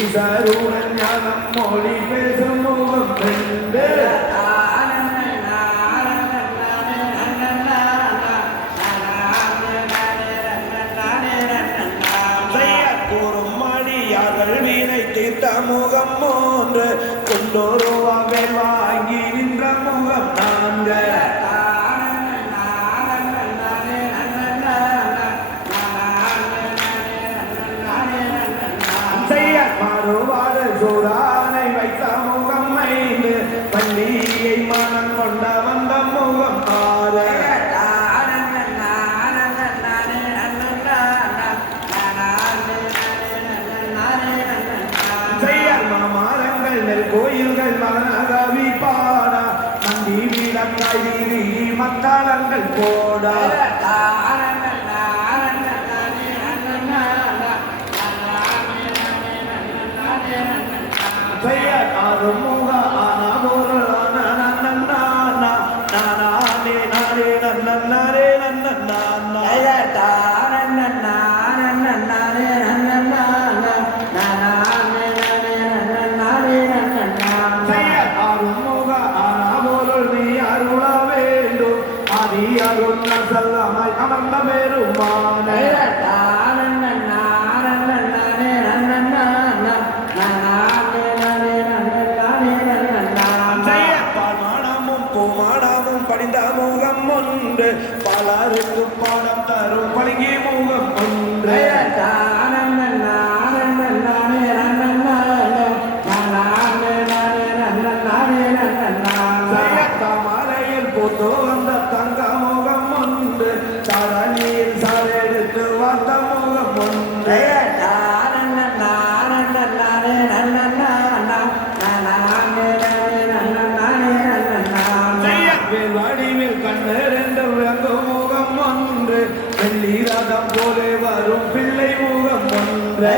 ஈசருடன் ஞானம் மொழி பேசும் முகம் ரெண்டு தீர்த்த முகம் மூன்று கொண்டோருவாவே வாங்கி செய்யர் நெல் கோயில்கள் மகனகவி பாடா. நந்தி வீரக்காய் வீரி மத்தாளங்கள் போடா. செய்யர் பலருக்கு பாடம் தரும் பழகி முகம் ஒன்று செய்யத்தாமரையில் பூத்து வந்த தங்க ஒன்று வெள்ளி ரதம் போலே வரும் பிள்ளை முகம் ஒன்று.